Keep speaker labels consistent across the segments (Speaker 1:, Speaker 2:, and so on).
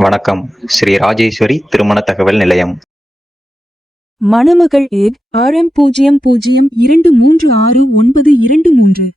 Speaker 1: வணக்கம். ஸ்ரீ ராஜேஸ்வரி திருமண தகவல் நிலையம்.
Speaker 2: மணமகள் ஏக் ஆர்எம் பூஜ்ஜியம் பூஜ்ஜியம் இரண்டு மூன்று ஆறு ஒன்பது இரண்டு மூன்று.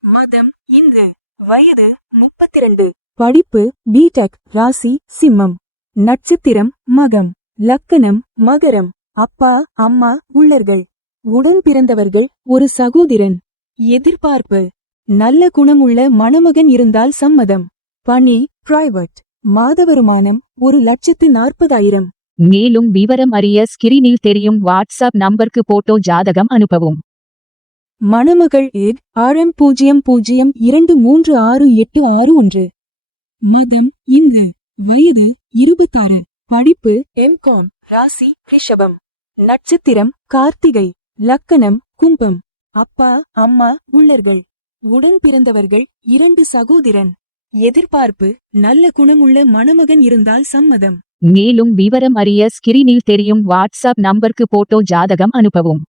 Speaker 2: மதம் இந்து வயது முப்பத்திரண்டு. படிப்பு பிடெக் ராசி சிம்மம். நட்சத்திரம் மகம். லக்கணம் மகரம். அப்பா அம்மா உள்ளர்கள். உடன் பிறந்தவர்கள் ஒரு சகோதரன். எதிர்பார்ப்பு. நல்ல குணமுள்ள மணமகன் இருந்தால் சம்மதம். பணி பிரைவேட் மாத வருமானம் ஒரு லட்சத்து நாற்பதாயிரம்.
Speaker 3: மேலும் விவரம் அறிய ஸ்கிரீனில் தெரியும் வாட்ஸ்அப் நம்பருக்கு போட்டோ ஜாதகம் அனுப்பவும்.
Speaker 2: மணமகள் ஏக் ஆர்எம் பூஜ்ஜியம் பூஜ்ஜியம் இரண்டு மூன்று ஆறு எட்டு ஆறு ஒன்று. மதம் இந்து வயது இருபத்தாறு. படிப்பு எம்காம் ராசி ரிஷபம். நட்சத்திரம் கார்த்திகை லக்கணம் கும்பம். அப்பா அம்மா உள்ளர்கள். உடன் பிறந்தவர்கள் இரண்டு சகோதரன். எதிர்பார்ப்பு நல்ல குணமுள்ள மணமகன் இருந்தால் சம்மதம்.
Speaker 3: மேலும் விவரம் அறிய ஸ்கிரீனில் தெரியும் வாட்ஸ்அப் நம்பருக்கு போட்டோ ஜாதகம் அனுப்பவும்.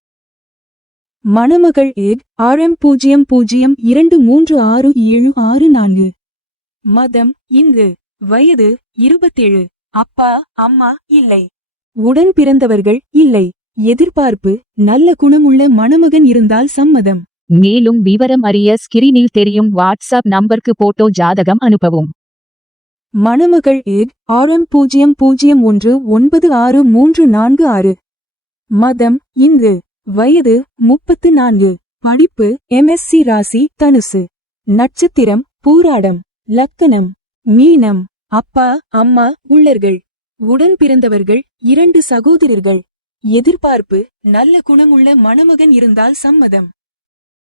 Speaker 2: மணமகள் ஏக் ஆர்எம் பூஜ்ஜியம் பூஜ்ஜியம் இரண்டு மூன்று ஆறு ஏழு ஆறு நான்கு. மதம் இந்து. வயது இருபத்தேழு. அப்பா அம்மா இல்லை. உடன் பிறந்தவர்கள் இல்லை. எதிர்பார்ப்பு நல்ல குணமுள்ள மணமகன் இருந்தால் சம்மதம்.
Speaker 3: மேலும் விவரம் அறிய ஸ்கிரீனில் தெரியும் வாட்ஸ்அப் நம்பருக்கு போட்டோ ஜாதகம் அனுப்பவும்.
Speaker 2: மணமகள் ஏக் ஆரம் பூஜ்ஜியம் பூஜ்ஜியம் ஒன்று ஒன்பது ஆறு மூன்று நான்கு ஆறு. மதம் இந்து வயது முப்பத்து நான்கு. படிப்பு எம்எஸ்சி ராசி தனுசு. நட்சத்திரம் பூராடம். லக்கணம் மீனம். அப்பா அம்மா உள்ளர்கள். உடன் பிறந்தவர்கள் இரண்டு சகோதரர்கள். எதிர்பார்ப்பு நல்ல குணமுள்ள மணமகன் இருந்தால் சம்மதம்.